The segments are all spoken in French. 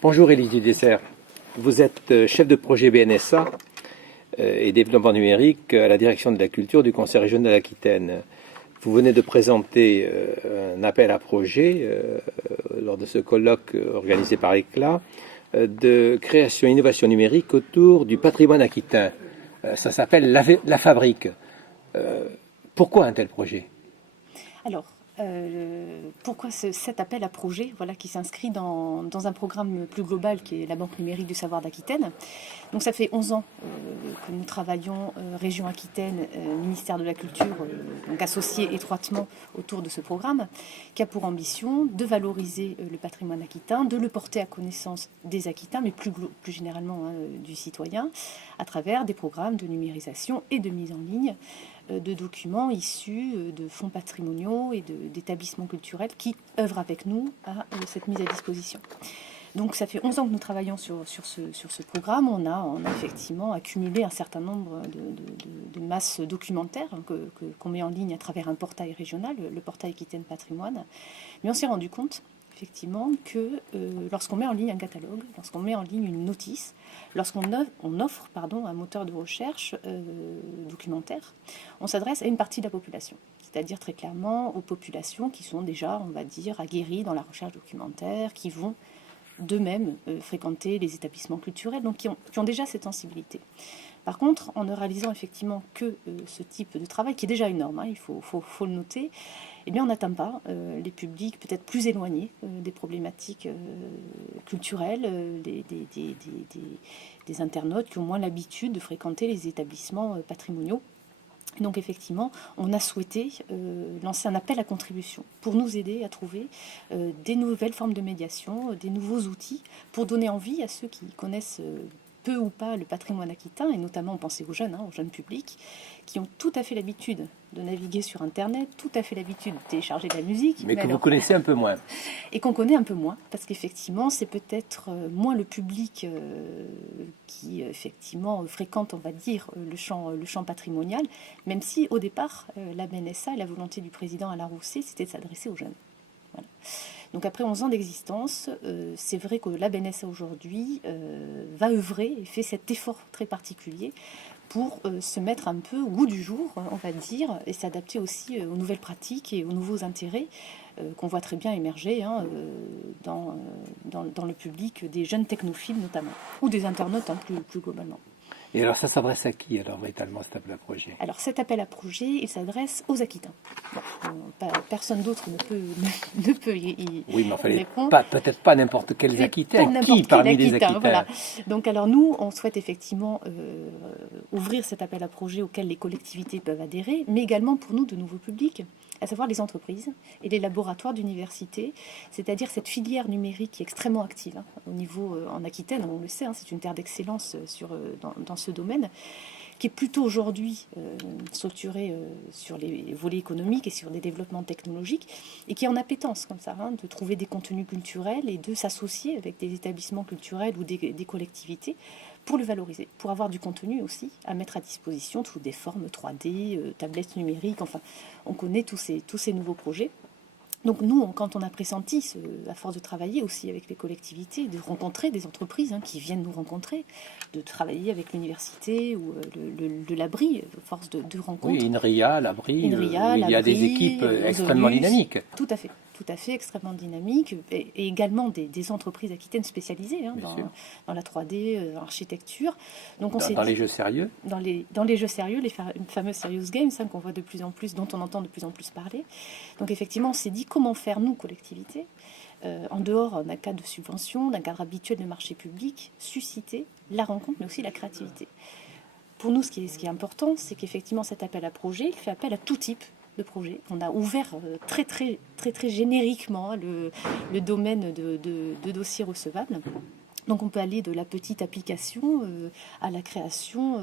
Bonjour Élie Dessert, vous êtes chef de projet BNSA et développement numérique à la direction de la culture du Conseil régional d'Aquitaine. Vous venez de présenter un appel à projet lors de ce colloque organisé par ECLA de création et innovation numérique autour du patrimoine aquitain. Ça s'appelle La Fabrique. Pourquoi un tel projet ? Alors, pourquoi cet appel à projet qui s'inscrit dans un programme plus global qui est la Banque numérique du savoir d'Aquitaine. Donc ça fait 11 ans que nous travaillons, région Aquitaine, ministère de la Culture, donc associés étroitement autour de ce programme, qui a pour ambition de valoriser le patrimoine aquitain, de le porter à connaissance des Aquitains, mais plus généralement du citoyen, à travers des programmes de numérisation et de mise en ligne de documents issus de fonds patrimoniaux et d'établissements culturels qui œuvrent avec nous à cette mise à disposition. Donc ça fait 11 ans que nous travaillons sur ce programme. On a effectivement accumulé un certain nombre de masses documentaires qu'on met en ligne à travers un portail régional, le portail Aquitaine Patrimoine. Mais on s'est rendu compte effectivement que lorsqu'on met en ligne un catalogue, lorsqu'on met en ligne une notice, lorsqu'on offre un moteur de recherche documentaire, on s'adresse à une partie de la population, c'est-à-dire très clairement aux populations qui sont déjà, on va dire, aguerries dans la recherche documentaire, qui vont d'eux-mêmes fréquenter les établissements culturels, donc qui ont déjà cette sensibilité. Par contre, en ne réalisant effectivement que ce type de travail, qui est déjà énorme, il faut le noter, eh bien, on n'atteint pas les publics peut-être plus éloignés des problématiques culturelles, des internautes qui ont moins l'habitude de fréquenter les établissements patrimoniaux. Donc effectivement, on a souhaité lancer un appel à contribution pour nous aider à trouver des nouvelles formes de médiation, des nouveaux outils pour donner envie à ceux qui connaissent peu ou pas le patrimoine aquitain, et notamment penser aux jeunes publics, qui ont tout à fait l'habitude de naviguer sur Internet, tout à fait l'habitude de télécharger de la musique. Mais que vous connaissez un peu moins. Et qu'on connaît un peu moins, parce qu'effectivement, c'est peut-être moins le public qui, effectivement, fréquente, on va dire, le champ patrimonial, même si, au départ, la BNSA et la volonté du président Alain Rousset, c'était de s'adresser aux jeunes. Voilà. Donc après 11 ans d'existence, c'est vrai que la BNSA aujourd'hui va œuvrer et fait cet effort très particulier pour se mettre un peu au goût du jour, on va dire, et s'adapter aussi aux nouvelles pratiques et aux nouveaux intérêts qu'on voit très bien émerger dans le public des jeunes technophiles notamment, ou des internautes plus globalement. Et alors ça s'adresse à qui alors véritablement cet appel à projet ? Alors cet appel à projet, il s'adresse aux Aquitains. Personne d'autre ne peut y oui, mais enfin, répondre. Peut-être pas n'importe quels Aquitains. Qui parmi les Aquitains ? Voilà. Donc alors nous, on souhaite effectivement ouvrir cet appel à projet auquel les collectivités peuvent adhérer, mais également pour nous de nouveaux publics, à savoir les entreprises et les laboratoires d'université, c'est-à-dire cette filière numérique qui est extrêmement active au niveau en Aquitaine, on le sait, c'est une terre d'excellence dans ce domaine, qui est plutôt aujourd'hui structurée sur les volets économiques et sur des développements technologiques, et qui est en appétence comme ça, de trouver des contenus culturels et de s'associer avec des établissements culturels ou des collectivités pour le valoriser, pour avoir du contenu aussi à mettre à disposition sous des formes 3D, tablettes numériques, enfin, on connaît tous ces nouveaux projets. Donc nous, quand on a pressenti, à force de travailler aussi avec les collectivités, de rencontrer des entreprises qui viennent nous rencontrer, de travailler avec l'université ou de l'abri, force de rencontres. Oui, INRIA, l'abri, il y a des équipes extrêmement dynamiques. Tout à fait extrêmement dynamiques, et également des entreprises aquitaines spécialisées dans la 3D, l'architecture. Donc dans les jeux sérieux. Dans les jeux sérieux, les fameux serious games qu'on voit de plus en plus, dont on entend de plus en plus parler. Donc effectivement, on s'est dit comment faire, nous, collectivités, en dehors d'un cadre de subvention, d'un cadre habituel de marché public, susciter la rencontre, mais aussi la créativité. Pour nous, ce qui est important, c'est qu'effectivement, cet appel à projet, il fait appel à tout type de projet. On a ouvert très génériquement le domaine de dossiers recevables. Donc on peut aller de la petite application à la création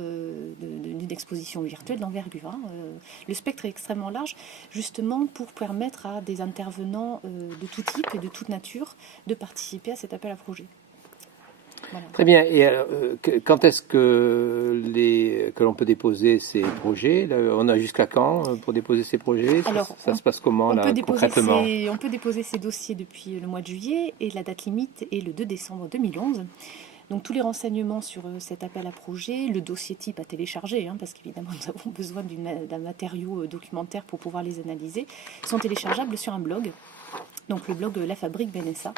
d'une exposition virtuelle d'envergure. Le spectre est extrêmement large, justement pour permettre à des intervenants de tout type et de toute nature de participer à cet appel à projet. Voilà. Très bien. Et quand est-ce que l'on peut déposer ces projets? Là, on a jusqu'à quand pour déposer ces projets? Alors, ça se passe comment là, concrètement? On peut déposer ces dossiers depuis le mois de juillet et la date limite est le 2 décembre 2011. Donc tous les renseignements sur cet appel à projet, le dossier type à télécharger, parce qu'évidemment nous avons besoin d'un matériau documentaire pour pouvoir les analyser, sont téléchargeables sur un blog. Donc le blog La Fabrique BNSA,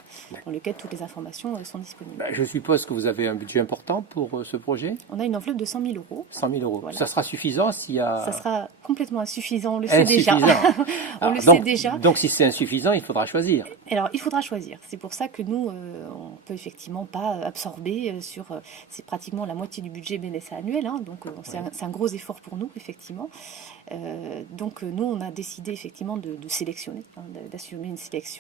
dans lequel toutes les informations sont disponibles. Je suppose que vous avez un budget important pour ce projet? On a une enveloppe de 100 000 euros. 100 000 euros. Voilà. Ça sera suffisant s'il y a... Ça sera complètement insuffisant, on le sait déjà. Sait déjà. Donc si c'est insuffisant, il faudra choisir. Alors il faudra choisir. C'est pour ça que nous, on peut effectivement pas absorber sur... c'est pratiquement la moitié du budget BNSA annuel, donc c'est un gros effort pour nous, effectivement. Donc nous, on a décidé effectivement de sélectionner, d'assumer une sélection.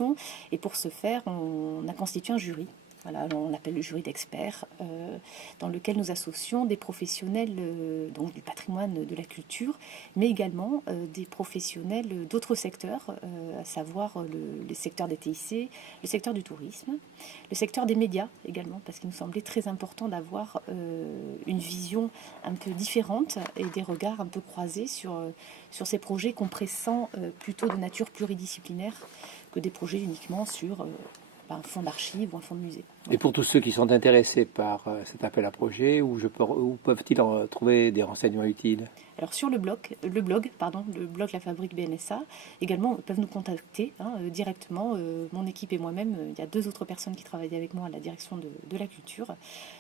Et pour ce faire, on a constitué un jury. Voilà, on l'appelle le jury d'experts, dans lequel nous associons des professionnels donc du patrimoine, de la culture, mais également des professionnels d'autres secteurs, à savoir les secteurs des TIC, le secteur du tourisme, le secteur des médias également, parce qu'il nous semblait très important d'avoir une vision un peu différente et des regards un peu croisés sur ces projets qu'on pressent plutôt de nature pluridisciplinaire que des projets uniquement sur un fonds d'archives ou un fonds de musée. Et pour tous ceux qui sont intéressés par cet appel à projet, où peuvent-ils trouver des renseignements utiles? Alors sur le blog La Fabrique BNSA, également peuvent nous contacter directement. Mon équipe et moi-même, il y a 2 autres personnes qui travaillent avec moi à la direction de la culture.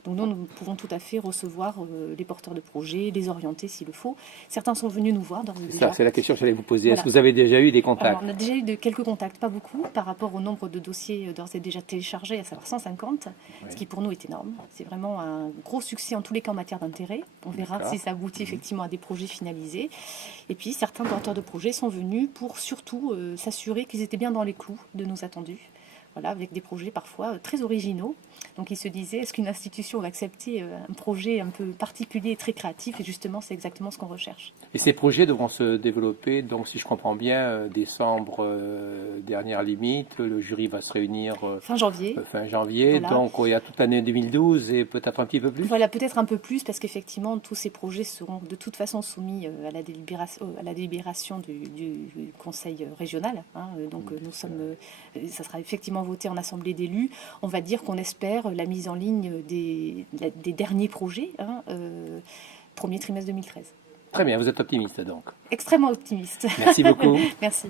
Donc nous pouvons tout à fait recevoir les porteurs de projets, les orienter s'il le faut. Certains sont venus nous voir d'ores et déjà. Ça, c'est la question que j'allais vous poser. Voilà. Est-ce que vous avez déjà eu des contacts? Alors, on a déjà eu quelques contacts, pas beaucoup, par rapport au nombre de dossiers d'ores et déjà téléchargés, à savoir 150, ce qui pour nous est énorme. C'est vraiment un gros succès en tous les cas en matière d'intérêt. On verra si ça aboutit effectivement à des projets finalisés. Et puis certains porteurs de projets sont venus pour surtout s'assurer qu'ils étaient bien dans les clous de nos attendus. Voilà, avec des projets parfois très originaux. Donc ils se disaient, est-ce qu'une institution va accepter un projet un peu particulier et très créatif? Et justement, c'est exactement ce qu'on recherche. Et ces projets devront se développer, donc si je comprends bien, décembre, dernière limite, le jury va se réunir fin janvier. Voilà. Donc il y a toute l'année 2012 et peut-être un petit peu plus? Voilà, peut-être un peu plus, parce qu'effectivement, tous ces projets seront de toute façon soumis à la délibération du Conseil régional. Donc nous sommes, ça sera effectivement voté en assemblée d'élus. On va dire qu'on espère la mise en ligne des derniers projets, premier trimestre 2013. Très bien, vous êtes optimiste donc. Extrêmement optimiste. Merci beaucoup. Merci.